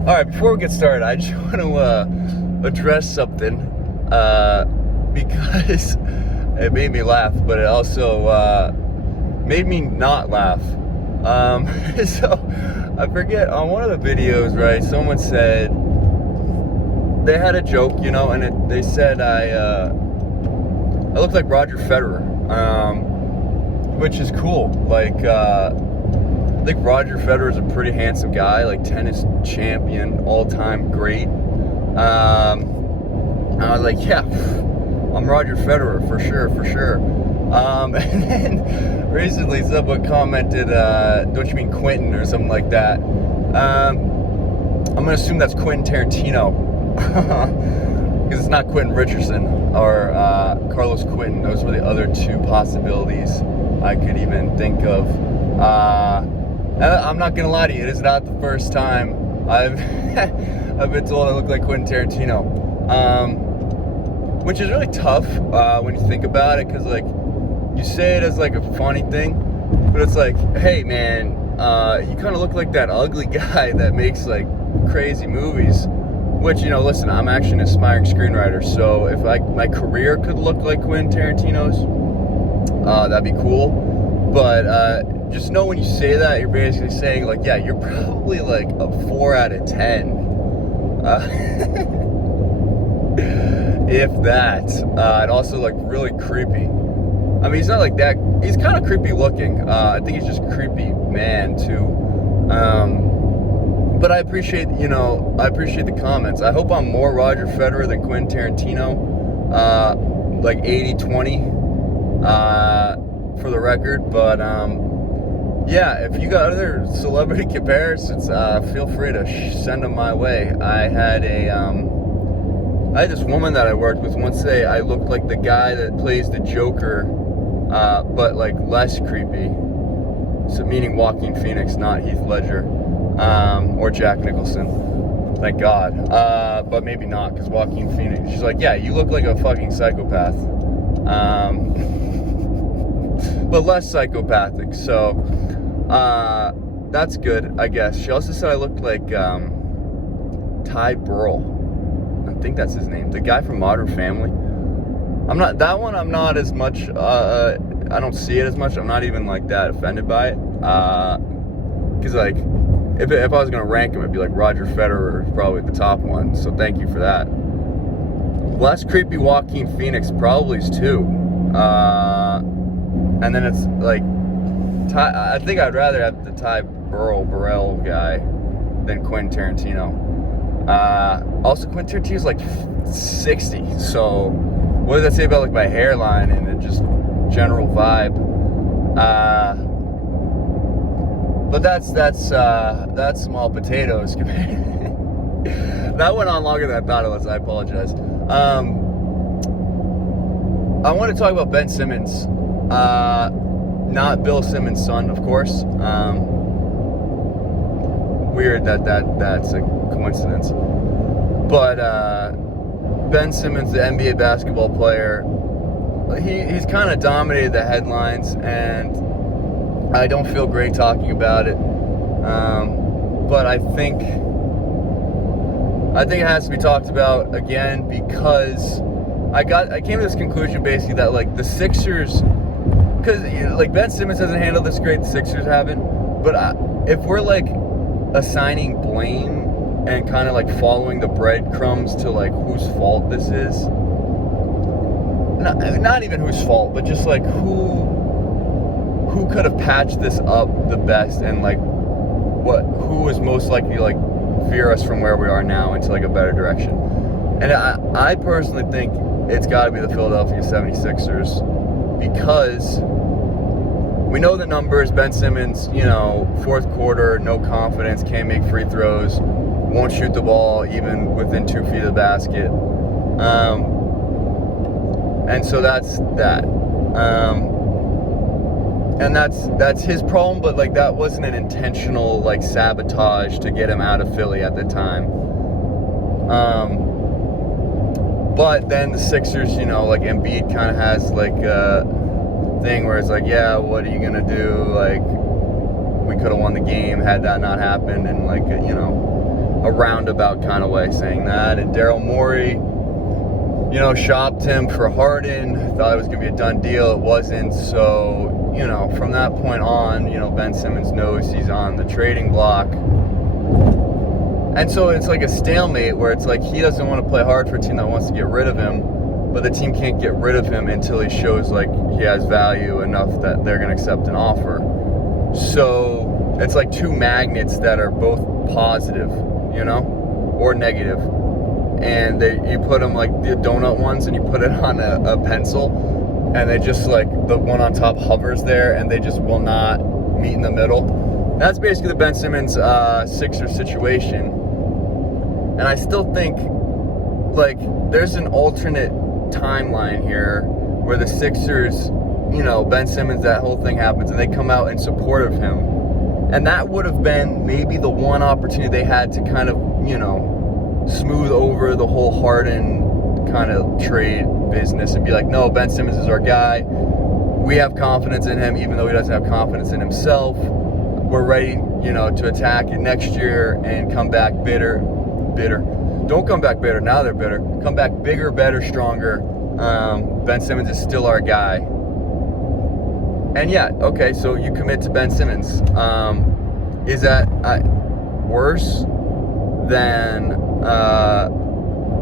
All right, before we get started, I just want to address something because it made me laugh, but it also made me not laugh. So I forget, on one of the videos, right, someone said they had a joke, and they said I look like Roger Federer, which is cool. I think Roger Federer is a pretty handsome guy, like tennis champion, all-time great. I was like, yeah, I'm Roger Federer for sure. And then recently someone commented, don't you mean Quentin or something like that? I'm gonna assume that's Quentin Tarantino, because it's not Quentin Richardson or Carlos Quentin. Those were the other two possibilities I could even think of. I'm not gonna lie to you, it is not the first time I've been told I look like Quentin Tarantino, which is really tough when you think about it, because like you say it as like a funny thing, but it's like, hey man, you kind of look like that ugly guy that makes like crazy movies. Which, listen, I'm actually an aspiring screenwriter, so if my career could look like Quentin Tarantino's, that'd be cool. But just know when you say that, you're basically saying, like, yeah, you're probably like a 4 out of 10. If that. And also, like, really creepy. I mean, he's not like that. He's kind of creepy looking. I think he's just creepy man, too. But I appreciate the comments. I hope I'm more Roger Federer than Quentin Tarantino. Like 80-20 for the record. But yeah, if you got other celebrity comparisons, feel free to send them my way. I had this woman that I worked with once say I looked like the guy that plays the Joker, but like less creepy. So meaning Joaquin Phoenix, not Heath Ledger. Or Jack Nicholson, thank God, but maybe not, because Joaquin Phoenix, she's like, yeah, you look like a fucking psychopath, but less psychopathic, so, that's good, I guess. She also said I looked like, Ty Burrell, I think that's his name, the guy from Modern Family. I'm not as much, I don't see it as much, I'm not even like that offended by it, because like, if I was going to rank him, it'd be like Roger Federer is probably the top one, so thank you for that. Less creepy Joaquin Phoenix probably is too. And then it's like, I think I'd rather have the Ty Burrell guy than Quentin Tarantino. Also, Quentin Tarantino's like 60, so what does that say about like my hairline and just general vibe? But that's small potatoes. That went on longer than I thought it was. I apologize. I want to talk about Ben Simmons, not Bill Simmons' son, of course. Weird that's a coincidence. But Ben Simmons, the NBA basketball player, he's kind of dominated the headlines, and I don't feel great talking about it, but I think it has to be talked about again, because I came to this conclusion basically that like the Sixers, because like Ben Simmons hasn't handled this great, the Sixers haven't, but if we're like assigning blame and kind of like following the breadcrumbs to like whose fault this is, not even whose fault, but just like who could have patched this up the best, and like who was most likely to like veer us from where we are now into like a better direction. And I personally think it's got to be the Philadelphia 76ers, because we know the numbers. Ben Simmons, fourth quarter, no confidence, can't make free throws, won't shoot the ball even within 2 feet of the basket, and so that's that. And that's his problem, but like that wasn't an intentional like sabotage to get him out of Philly at the time. But then the Sixers, like Embiid kind of has like a thing where it's like, yeah, what are you gonna do? Like, we could have won the game had that not happened, and like, a a roundabout kind of way saying that. And Daryl Morey, you know, shopped him for Harden, thought it was going to be a done deal. It wasn't. So, you know, from that point on, you know, Ben Simmons knows he's on the trading block. And so it's like a stalemate where it's like he doesn't want to play hard for a team that wants to get rid of him, but the team can't get rid of him until he shows like he has value enough that they're going to accept an offer. So it's like two magnets that are both positive, you know, or negative. And you put them like the donut ones and you put it on a pencil, and they just like, the one on top hovers there and they just will not meet in the middle. That's basically the Ben Simmons Sixers situation. And I still think like there's an alternate timeline here where the Sixers, you know, Ben Simmons, that whole thing happens and they come out in support of him. And that would have been maybe the one opportunity they had to kind of, you know, smooth over the whole Harden kind of trade business and be like, no, Ben Simmons is our guy. We have confidence in him, even though he doesn't have confidence in himself. We're ready, you know, to attack it next year and come back bitter. Don't come back bitter. Now they're bitter. Come back bigger, better, stronger. Ben Simmons is still our guy. And yeah, okay, so you commit to Ben Simmons. Is that worse than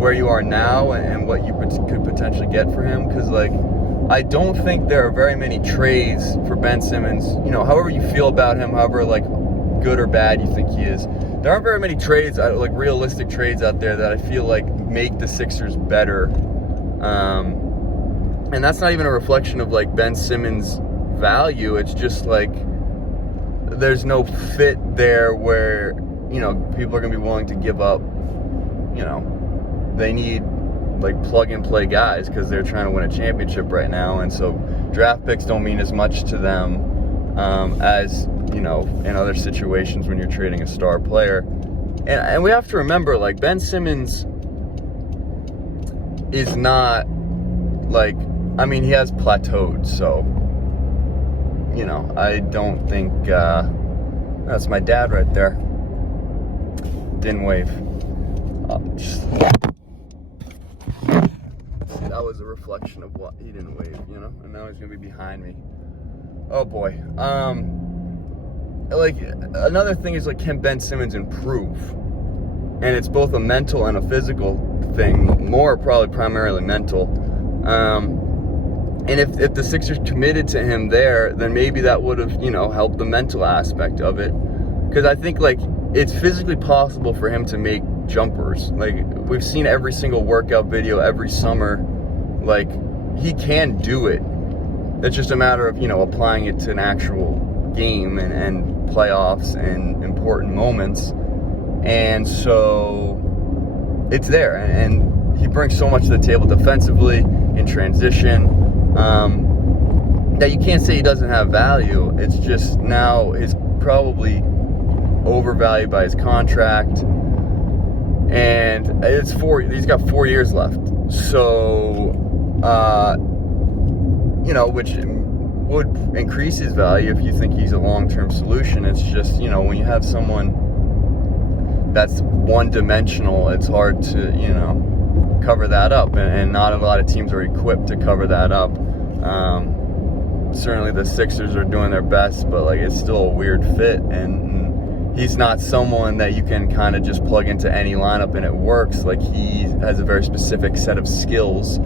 where you are now and what you could potentially get for him? Because, like, I don't think there are very many trades for Ben Simmons. You know, however you feel about him, however, like, good or bad you think he is, there aren't very many trades, like, realistic trades out there that I feel like make the Sixers better. And that's not even a reflection of, like, Ben Simmons' value. It's just, like, there's no fit there where, you know, people are going to be willing to give up, you know, they need, like, plug-and-play guys because they're trying to win a championship right now. And so draft picks don't mean as much to them as, you know, in other situations when you're trading a star player. And we have to remember, like, Ben Simmons is not, like, I mean, he has plateaued, so, you know, I don't think, that's my dad right there. Didn't wave. That was a reflection of what he didn't wave, you know, and now he's gonna be behind me. Oh boy. Like, another thing is, like, can Ben Simmons improve? And it's both a mental and a physical thing, more probably primarily mental. And if the Sixers committed to him there, then maybe that would have, you know, helped the mental aspect of it. Because I think, like, it's physically possible for him to make jumpers. Like, we've seen every single workout video every summer. Like, he can do it. It's just a matter of, you know, applying it to an actual game and playoffs and important moments. And so it's there. And he brings so much to the table defensively, in transition, that you can't say he doesn't have value. It's just now he's probably overvalued by his contract, and he's got 4 years left. So, you know, which would increase his value if you think he's a long-term solution. It's just, you know, when you have someone that's one-dimensional, it's hard to, you know, cover that up, and not a lot of teams are equipped to cover that up. Certainly the Sixers are doing their best, but, like, it's still a weird fit, and he's not someone that you can kind of just plug into any lineup and it works. Like, he has a very specific set of skills,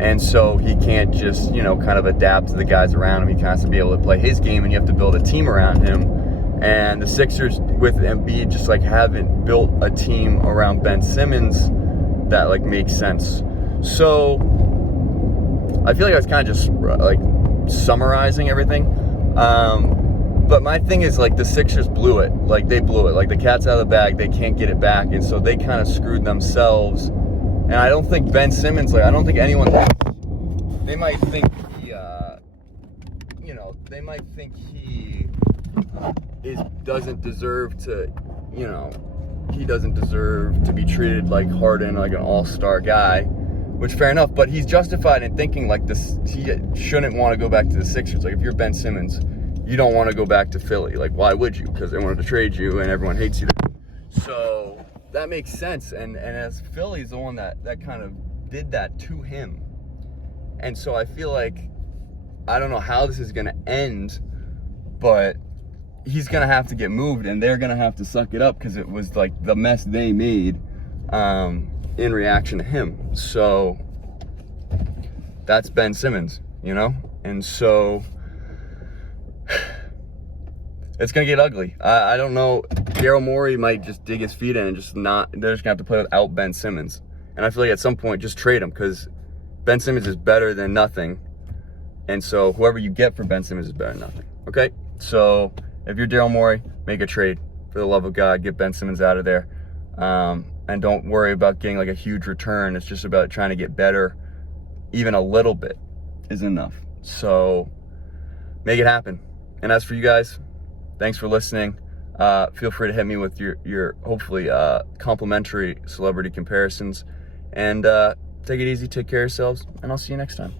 and so he can't just, you know, kind of adapt to the guys around him. He has to be able to play his game, and you have to build a team around him. And the Sixers with Embiid just, like, haven't built a team around Ben Simmons that, like, makes sense. So I feel like I was kind of just, like, summarizing everything. But my thing is, like, the Sixers blew it. Like, they blew it. Like, the cat's out of the bag. They can't get it back. And so they kind of screwed themselves. And I don't think Ben Simmons, like, I don't think anyone, they might think he, you know, they might think he doesn't deserve to, you know, he doesn't deserve to be treated like Harden, like an all-star guy, which, fair enough, but he's justified in thinking like this. He shouldn't want to go back to the Sixers. Like, if you're Ben Simmons, you don't want to go back to Philly. Like, why would you? Because they wanted to trade you and everyone hates you there. So that makes sense. And as Philly's the one that kind of did that to him. And so I feel like, I don't know how this is going to end, but he's going to have to get moved and they're going to have to suck it up because it was like the mess they made in reaction to him. So that's Ben Simmons, you know? And so it's going to get ugly. I don't know. Daryl Morey might just dig his feet in and just not, they're just going to have to play without Ben Simmons. And I feel like at some point, just trade him because Ben Simmons is better than nothing. And so whoever you get for Ben Simmons is better than nothing. Okay? So if you're Daryl Morey, make a trade. For the love of God, get Ben Simmons out of there. And don't worry about getting like a huge return. It's just about trying to get better. Even a little bit is enough. So make it happen. And as for you guys, thanks for listening. Feel free to hit me with your hopefully complimentary celebrity comparisons. And take it easy, take care of yourselves, and I'll see you next time.